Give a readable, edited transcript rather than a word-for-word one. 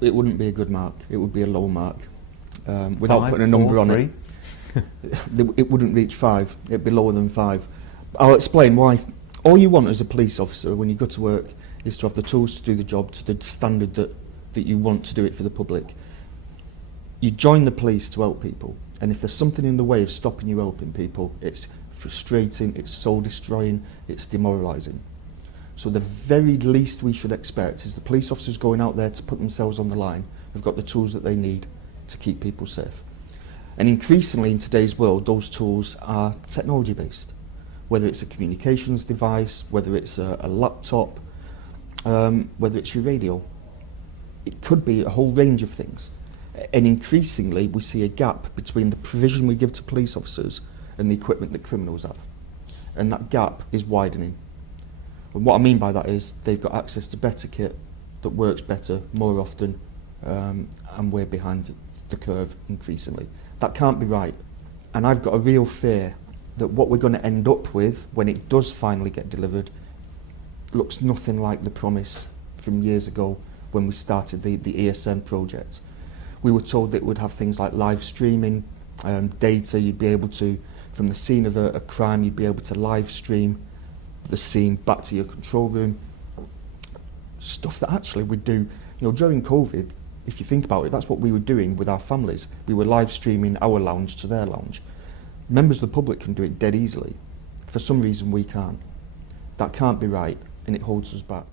it wouldn't be a good mark. It would be a low mark. Without 5, putting a number 4, on 3? it, it wouldn't reach 5. It'd be lower than 5. I'll explain why. All you want as a police officer when you go to work is to have the tools to do the job to the standard that you want to do it for the public. You join the police to help people, and if there's something in the way of stopping you helping people, it's frustrating, it's soul destroying, it's demoralising. So the very least we should expect is the police officers going out there to put themselves on the line have got the tools that they need to keep people safe. And increasingly in today's world, those tools are technology based, whether it's a communications device, whether it's a laptop, whether it's your radio. It could be a whole range of things. And increasingly we see a gap between the provision we give to police officers and the equipment that criminals have. And that gap is widening. And what I mean by that is they've got access to better kit that works better more often, and we're behind the curve increasingly. That can't be right. And I've got a real fear that what we're going to end up with when it does finally get delivered looks nothing like the promise from years ago when we started the ESN project. We were told that it would have things like live streaming, data. You'd be able to, from the scene of a crime, you'd be able to live stream the scene back to your control room. Stuff that actually we'd do, during COVID, if you think about it, that's what we were doing with our families. We were live streaming our lounge to their lounge. Members of the public can do it dead easily. For some reason we can't. That can't be right, and it holds us back.